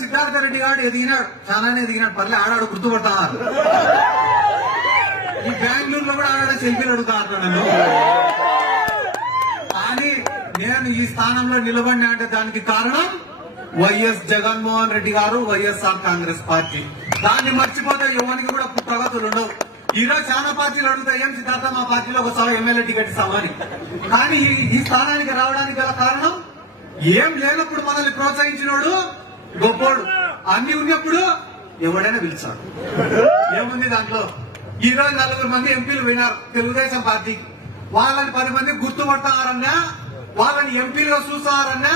సిద్ధార్థ రెడ్డి గారు ఎదిగినాడు, చాలానే ఎదిగినాడు, పర్లే ఆడాడు గుర్తుపడతారు. ఈ బెంగళూరులో కూడా ఆడ సెల్ఫీలు అడుగుతారు నన్ను. కానీ నేను ఈ స్థానంలో నిలబడినా అంటే దానికి కారణం వైఎస్ జగన్మోహన్ రెడ్డి గారు, వైఎస్ఆర్ కాంగ్రెస్ పార్టీ. దాన్ని మర్చిపోతే ఎవరికి కూడా ప్రగతులు ఉండవు. ఈరోజు చాలా పార్టీలు అడుగుతాయి, ఏం సిద్ధార్థ మా పార్టీలో ఒక ఎమ్మెల్యే టికెట్ ఇస్తామని. కానీ ఈ స్థానానికి రావడానికి గల కారణం ఏం లేనప్పుడు మనల్ని ప్రోత్సహించినోడు గొప్పోడు, అన్ని ఉన్నప్పుడు ఎవడైనా పిలిచాడు. ఏముంది దాంట్లో? ఈ రోజు 4 మంది ఎంపీలు విన్నారు తెలుగుదేశం పార్టీకి. వాళ్ళని 10 మంది గుర్తుపడతారన్నా, వాళ్ళని ఎంపీలుగా చూస్తారన్నా,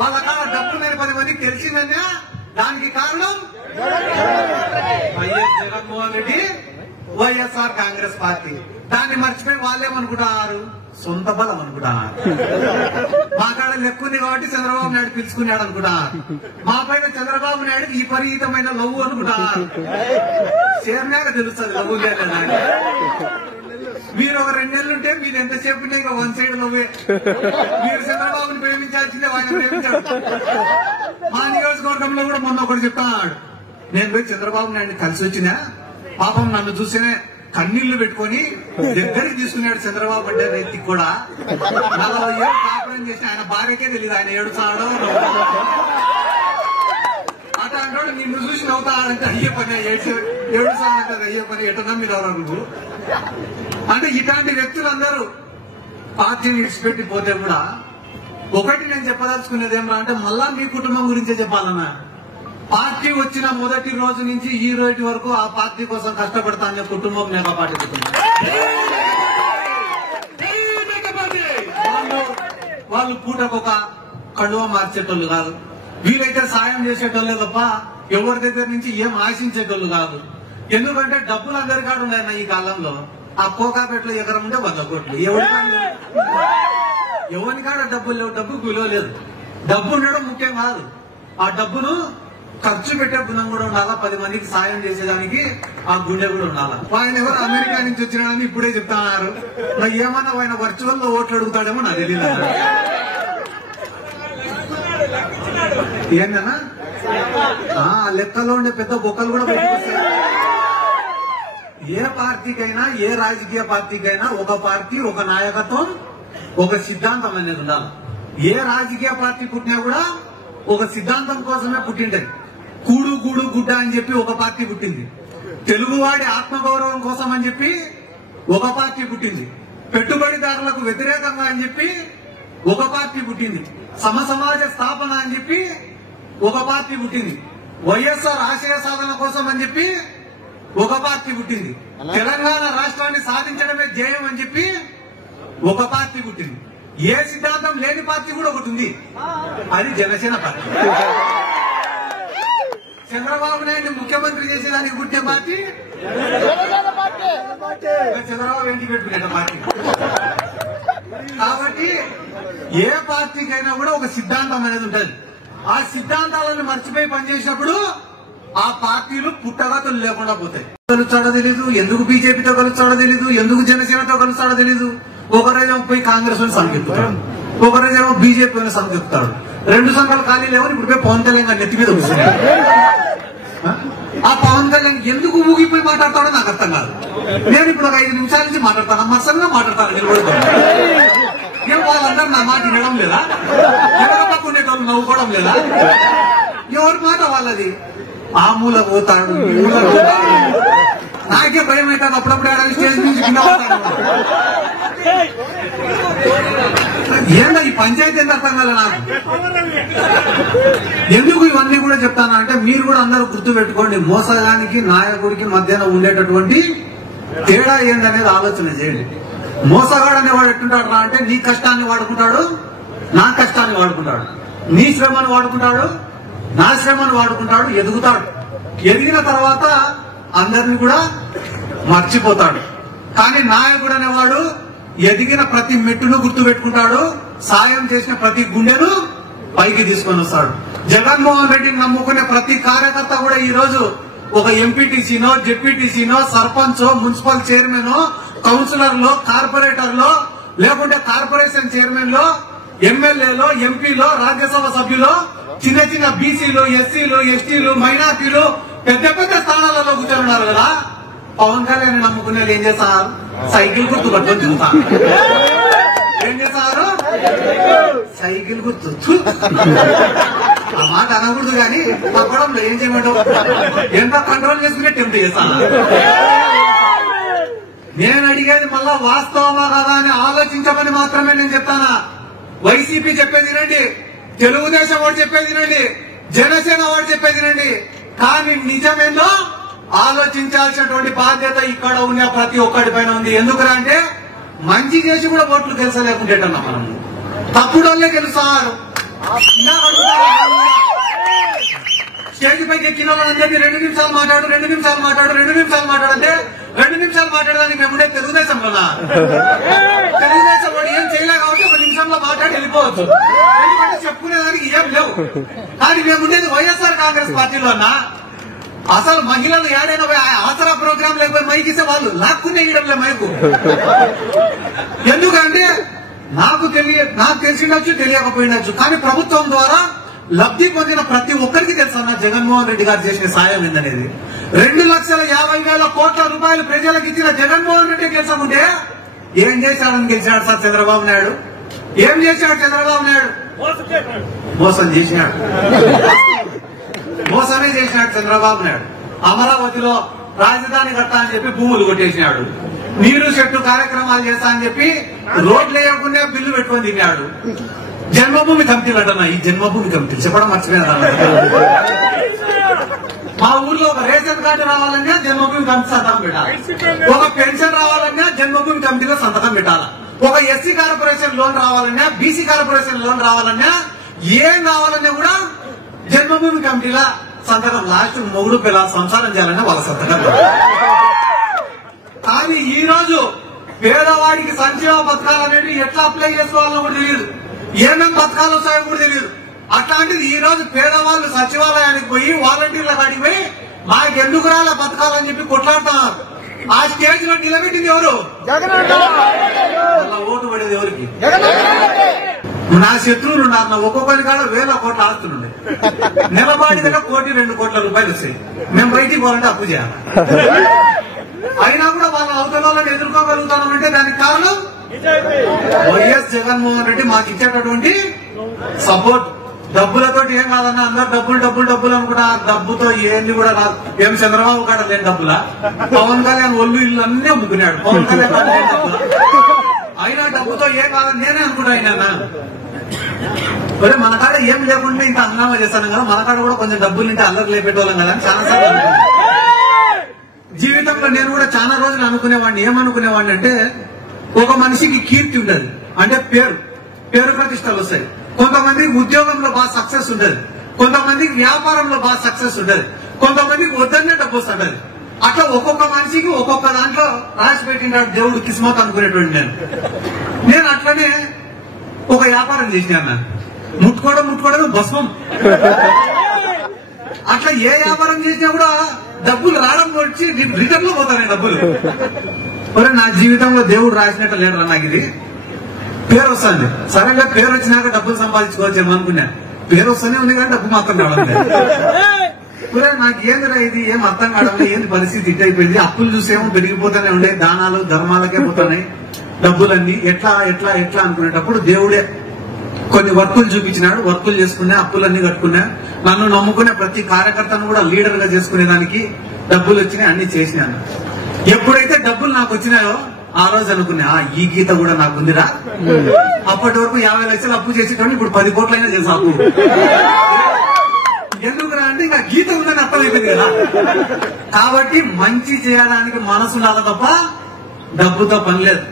వాళ్ళ కాడ డబ్బు మీద 10 మందికి తెలిసిందన్నా దానికి కారణం వైఎస్ జగన్మోహన్ రెడ్డి, వైఎస్ఆర్ కాంగ్రెస్ పార్టీ. దాన్ని మర్చిపోయి వాళ్ళేమనుకుంటారు, సొంత బలం అనుకుంటారు. మా కాడ లెక్కుంది కాబట్టి చంద్రబాబు నాయుడు పిలుచుకున్నాడు అనుకుంటారు. మా పైన చంద్రబాబు నాయుడు విపరీతమైన లవ్వు అనుకుంటారు. చేరినాక తెలుస్తుంది లవ్వు లేదా. మీరు ఒక 2 నెలలు ఉంటే మీరు ఎంతసేపు ఉంటే ఇంకా 1 సైడ్ లవ్వే. మీరు చంద్రబాబుని ప్రేమించాల్సిందే, ఆయన ప్రేమించాడు. మా నియోజకవర్గంలో కూడా మొన్న ఒకటి చెప్తాడు, నేను పోయి చంద్రబాబు నాయుడిని కలిసి వచ్చినా పాపం నన్ను చూసినే కన్నీళ్లు పెట్టుకుని దగ్గరికి తీసుకున్నాడు చంద్రబాబు అంటే వ్యక్తికి కూడా. 40 ఏళ్ళు కాపురం చేసిన ఆయన భార్యకే తెలియదు ఆయన ఏడుస్తాడో. అట్లా అంటాడు, నిన్ను చూసి నవ్వుతాడంటే అయ్యే పని, ఏడుస్తాడంటే అయ్యే పని, ఎట్ట నమ్మిదవరా నువ్వు అంటే. ఇట్లాంటి వ్యక్తులందరూ పార్టీని విడిచిపెట్టి పోతే కూడా ఒకటి నేను చెప్పదలుచుకునేది ఏమన్నా అంటే, మళ్ళా మీ కుటుంబం గురించే చెప్పాలన్నా. పార్టీ వచ్చిన మొదటి రోజు నుంచి ఈ రోజు వరకు ఆ పార్టీ కోసం కష్టపడతా అనే కుటుంబం మేఘా పార్టీ కుటుంబం. వాళ్ళు పూటకొక కండువ మార్చేటోళ్ళు కాదు, వీలైతే సాయం చేసేటోళ్ళే తప్ప ఎవరి దగ్గర నుంచి ఏం ఆశించేటోళ్ళు కాదు. ఎందుకంటే డబ్బులు అందరి కాడ ఉన్నాయన్న ఈ కాలంలో. ఆ కోకాపేటలో ఎకరం ఉంటే 100 కోట్లు. ఎవరి కాడ డబ్బులు లేవు, డబ్బుకు విలువ లేదు. డబ్బు ఉండడం ముఖ్యం కాదు, ఆ డబ్బును ఖర్చు పెట్టే గుణం కూడా ఉండాలా. 10 మందికి సాయం చేసేదానికి ఆ గుండె కూడా ఉండాలా. ఆయన ఎవరు అమెరికా నుంచి వచ్చినాడని ఇప్పుడే చెప్తున్నారు. మరి ఏమన్నా ఆయన వర్చువల్ లో ఓట్లు అడుగుతాడేమో నాకు తెలియదు. ఏంటన్నా లెక్కలో ఉండే పెద్ద బొక్కలు కూడా బయటకొస్తాయి. ఏ పార్టీకైనా, ఏ రాజకీయ పార్టీకైనా ఒక పార్టీ, ఒక నాయకత్వం, ఒక సిద్ధాంతం అనేది ఉండాలి. ఏ రాజకీయ పార్టీ పుట్టినా కూడా ఒక సిద్ధాంతం కోసమే పుట్టింటది. కూడు గూడు గుడ్డ అని చెప్పి ఒక పార్టీ పుట్టింది. తెలుగువాడి ఆత్మగౌరవం కోసం అని చెప్పి ఒక పార్టీ పుట్టింది. పెట్టుబడిదారులకు వ్యతిరేకంగా అని చెప్పి ఒక పార్టీ పుట్టింది. సమసమాజ స్థాపన అని చెప్పి ఒక పార్టీ పుట్టింది. వైఎస్ఆర్ ఆశయ సాధన కోసం అని చెప్పి ఒక పార్టీ పుట్టింది. తెలంగాణ రాష్ట్రాన్ని సాధించడమే ధ్యేయం అని చెప్పి ఒక పార్టీ పుట్టింది. ఏ సిద్ధాంతం లేని పార్టీ కూడా ఒకటి ఉంది, అది జనసేన పార్టీ. చంద్రబాబు నాయుడు ముఖ్యమంత్రి చేసేదానికి పుట్టిన పార్టీ చంద్రబాబు ఇంటికి పెట్టుకునే పార్టీ. కాబట్టి ఏ పార్టీకైనా కూడా ఒక సిద్ధాంతం అనేది ఉంటుంది. ఆ సిద్ధాంతాలను మర్చిపోయి పనిచేసినప్పుడు ఆ పార్టీలు పుట్టగతులు లేకుండా పోతాయి. కలుస్తాడో తెలీదు, ఎందుకు బీజేపీతో కలుస్తాడో తెలీదు, ఎందుకు జనసేనతో కలుస్తాడో తెలీదు. ఒకరోజేమో పోయి కాంగ్రెస్ ని సంకెత్తుతాడు, ఒకరోజేమో బీజేపీని సంకెత్తుతాడు. 2 సంఘాలు ఖాళీ లేవని ఇప్పుడు పోయి పవన్ కళ్యాణ్ నెత్తి మీద వస్తుంది. ఆ పవన్ కళ్యాణ్ ఎందుకు ఊగిపోయి మాట్లాడతాడో నాకు అర్థం కాదు. నేను ఇప్పుడు ఒక 5 నిమిషాల నుంచి మాట్లాడతాను, మసంగా మాట్లాడతాను, నిలబడుతాను. ఏం వాళ్ళందరూ నా మాట వినడం లేదా? ఎవరో పక్కుండేటోళ్ళు నవ్వుకోవడం లేదా? ఎవరి మాట వాళ్ళది. ఆ మూల పోతాడు, ఈ మూల పోతాడు. నాకే భయం అవుతాడు అప్పుడప్పుడు స్టేజ్ నుంచి కింద పోతాడు. ఏంటో ఈ పంచాయతీ ఎంత అర్థం కదా నాకు. ఎందుకు ఇవన్నీ కూడా చెప్తానంటే మీరు కూడా అందరూ గుర్తు పెట్టుకోండి. మోసగానికి నాయకుడికి మధ్యన ఉండేటటువంటి తేడా ఏందనేది ఆలోచన చేయండి. మోసగాడు అనేవాడు ఎట్టుంటాడు రా అంటే, నీ కష్టాన్ని వాడుకుంటాడు, నా కష్టాన్ని వాడుకుంటాడు, నీ శ్రమను వాడుకుంటాడు, నా శ్రమను వాడుకుంటాడు, ఎదుగుతాడు. ఎదిగిన తర్వాత అందరిని కూడా మర్చిపోతాడు. కానీ నాయకుడు అనేవాడు ఎదిగిన ప్రతి మెట్టును గుర్తు పెట్టుకుంటాడు, సాయం చేసిన ప్రతి గుండెను పైకి తీసుకొని వస్తాడు. జగన్మోహన్ రెడ్డిని నమ్ముకునే ప్రతి కార్యకర్త కూడా ఈ రోజు ఒక ఎంపీటీసీనో, జెడ్పీటీసీనో, సర్పంచో, మున్సిపల్ చైర్మన్, కౌన్సిలర్ లో, కార్పొరేటర్ లో, లేకుంటే కార్పొరేషన్ చైర్మన్ లో ఎమ్మెల్యేలో, ఎంపీలో, రాజ్యసభ సభ్యులు, చిన్న చిన్న బీసీలు, ఎస్సీలు, ఎస్టీలు, మైనార్టీలు పెద్ద పెద్ద స్థానాలలో కూర్చొన్నారు కదా. పవన్ కళ్యాణ్ నమ్ముకునేది ఏం చేస్తారు? సైకిల్ గుర్తు పట్టుకొని తిరుగుతారు. ఏం చేస్తారు? సైకిల్ గుర్తు. ఆ మాట అనకూడదు కానీ తప్పడంలో ఏం చేయమంటావు? ఎంత కంట్రోల్ చేసుకునే టెంప్ట్ చేస్తాను. నేను అడిగేది మళ్ళా వాస్తవమా కదా అని ఆలోచించమని మాత్రమే నేను చెప్తానా. వైసీపీ చెప్పేది వినండి, తెలుగుదేశం వాడు చెప్పేది వినండి, జనసేన వాడు చెప్పేది వినండి. కానీ నిజమేందో ఆలోచించాల్సినటువంటి బాధ్యత ఇక్కడ ఉన్న ప్రతి ఒక్కడి పైన ఉంది. ఎందుకంటే మంచి చేసి కూడా ఓట్లు గెలిచలేకుంటేటన్నా మనం తప్పుడు వాళ్ళే గెలుస్తారు. స్టేజ్ పైకి ఎక్కిన వాళ్ళని చెప్పి 2 నిమిషాలు మాట్లాడు, 2 నిమిషాలు మాట్లాడు, 2 నిమిషాలు మాట్లాడంటే 2 నిమిషాలు మాట్లాడడానికి మేముండే తెలుగుదేశంలోనా? తెలుగుదేశం వాడు ఏం చేయలే కాబట్టి 1 నిమిషంలో మాట్లాడి వెళ్ళిపోవచ్చు. ఎందుకంటే చెప్పుకునేదానికి ఏం లేవు. కానీ మేముండేది వైఎస్ఆర్ కాంగ్రెస్ పార్టీలోనా? అసలు మహిళలు ఏడైనా ఆసరా ప్రోగ్రాం లేకపోయి మైక్ ఇస్తే వాళ్ళు లాక్కునే ఇవ్వడంలే మైకు. ఎందుకంటే నాకు తెలిసిండొచ్చు, తెలియకపోయిండొచ్చు. కానీ ప్రభుత్వం ద్వారా లబ్ధి పొందిన ప్రతి ఒక్కరికి తెలుసన్న జగన్మోహన్ రెడ్డి గారు చేసిన సాయం ఏందనేది. 2,50,000 కోట్ల రూపాయలు ప్రజలకు ఇచ్చిన జగన్మోహన్ రెడ్డి గెలిచకుంటే ఏం చేశాడని గెలిచాడు సార్ చంద్రబాబు నాయుడు? ఏం చేశాడు చంద్రబాబు నాయుడు? మోసం చేసినాడు. మోసమే చేసినాడు చంద్రబాబు నాయుడు. అమరావతిలో రాజధాని కడతా అని చెప్పి భూములు కొట్టేసినాడు. నీరు చెట్టు కార్యక్రమాలు చేస్తా అని చెప్పి రోడ్లు వేయకుండా బిల్లు పెట్టుకొని తిన్నాడు. జన్మభూమి కమిటీలు అంటున్నా. ఈ జన్మభూమి కమిటీలు చెప్పడం మర్చిపోయినా. మా ఊర్లో ఒక రేషన్ కార్డు రావాలన్నా జన్మభూమి కమిటీ సంతకం పెట్టాలి. ఒక పెన్షన్ రావాలన్నా జన్మభూమి కమిటీలో సంతకం పెట్టాలి. ఒక ఎస్సీ కార్పొరేషన్ లోన్ రావాలన్నా, బీసీ కార్పొరేషన్ లోన్ రావాలన్నా, ఏం కావాలన్నా కూడా జన్మభూమి కమిటీల సంతకం. లాస్ట్ మొగుడు పిల్ల సంసారం చేయాలన్నా వాళ్ళ సంతకం. కానీ ఈ రోజు పేదవాడికి సంక్షేమ పథకాలు అనేవి ఎట్లా అప్లై చేసుకోవాలో కూడా తెలియదు, ఏమేం పథకాలు వస్తాయో కూడా తెలియదు. అట్లాంటిది ఈ రోజు పేదవాళ్ళు సచివాలయానికి పోయి వాలంటీర్ల కాడికి పోయి మాకెందుకు రాల పథకాలని చెప్పి కొట్లాడుతున్నారు. ఆ స్టేజ్ లో నిలబెట్టింది ఎవరు? ఓటు పడేది ఎవరికి? నా శత్రువులు ఉన్నారు. నా ఒక్కొక్కరి కాడ 1000 కోట్ల ఆస్తులుండే. నిలబడి దగ్గర 1-2 కోట్ల రూపాయలు వస్తాయి. మేము బయటికి పోవాలంటే అప్పు చేయాలి. అయినా కూడా వాళ్ళ అవతలను ఎదుర్కోగలుగుతామంటే దానికి కారణం వైఎస్ జగన్మోహన్ రెడ్డి మాకు ఇచ్చేటటువంటి సపోర్ట్. డబ్బులతో ఏం కాదన్నా, అందరు డబ్బులు డబ్బులు డబ్బులు అనుకుంటా. డబ్బుతో ఏంది కూడా రాదు. ఏం చంద్రబాబు కాడ లేని డబ్బులా? పవన్ కళ్యాణ్ ఒళ్ళు ఇల్లు అన్నీ అమ్ముకున్నాడు. పవన్ కళ్యాణ్ అయినా డబ్బుతో ఏం కాదని నేనే అనుకుంటా. అయినా మన కాడ ఏం లేకుండా ఇంత హంగామా చేస్తాను కదా, మన కాడ కూడా కొంచెం డబ్బులు ఇంటే అల్లరి లేపెట్టేవాళ్ళం కదా అని చాలా సార్లు అనుకున్నాను. జీవితంలో నేను కూడా చాలా రోజులు అనుకునేవాడిని. ఏమనుకునేవాడిని అంటే, ఒక మనిషికి కీర్తి ఉండదు అంటే పేరు ప్రతిష్టలు వస్తాయి. కొంతమందికి ఉద్యోగంలో బాగా సక్సెస్ ఉండదు, కొంతమందికి వ్యాపారంలో బాగా సక్సెస్ ఉండదు, కొంతమందికి వద్దనే డబ్బు వస్తుంటది. అట్లా ఒక్కొక్క మనిషికి ఒక్కొక్క దాంట్లో రాసి పెట్టినాడు దేవుడు కిస్మత్ అనుకునేటువంటి నేను అట్లనే ఒక వ్యాపారం చేసినా. ముట్టుకోవడం భస్మం. అట్లా ఏ వ్యాపారం చేసినా కూడా డబ్బులు రావడం వచ్చి రిటర్న్ లో పోతాయి డబ్బులు. నా జీవితంలో దేవుడు రాసినట్టు లేడు నాకు. ఇది పేరు వస్తుంది, సరేగా పేరు వచ్చినాక డబ్బులు సంపాదించుకోవచ్చు అనుకున్నా. పేరు వస్తూనే ఉంది కానీ డబ్బు మాత్రం కావడం లేదు. నాకు ఏందిరా ఇది, ఏం అర్థం కావడం, ఏంది పరిస్థితి ఇట్ అయిపోయింది. అప్పులు చూసేమో పెరిగిపోతూనే ఉండే, దానాలు ధర్మాలకే పోతున్నాయి డబ్బులన్నీ. ఎట్లా ఎట్లా ఎట్లా అనుకునేటప్పుడు దేవుడే కొన్ని వర్కులు చూపించినాడు. వర్కులు చేసుకున్నా, అప్పులన్నీ కట్టుకున్నా. నన్ను నమ్ముకునే ప్రతి కార్యకర్తను కూడా లీడర్ గా చేసుకునేదానికి డబ్బులు వచ్చినాయి, అన్ని చేసినాను. ఎప్పుడైతే డబ్బులు నాకు వచ్చినాయో ఆ రోజు అనుకున్నా, ఈ గీత కూడా నాకుందిరా. అప్పటి వరకు 50 లక్షలు అప్పు చేసేటప్పుడు ఇప్పుడు 10 కోట్లైనా చేసా అప్పు. ఎందుకురా అంటే ఇంకా గీత ఉందని అర్థమైపోయింది కదా. కాబట్టి మంచి చేయడానికి మనసు ఉండాలి తప్ప డబ్బుతో పని లేదు.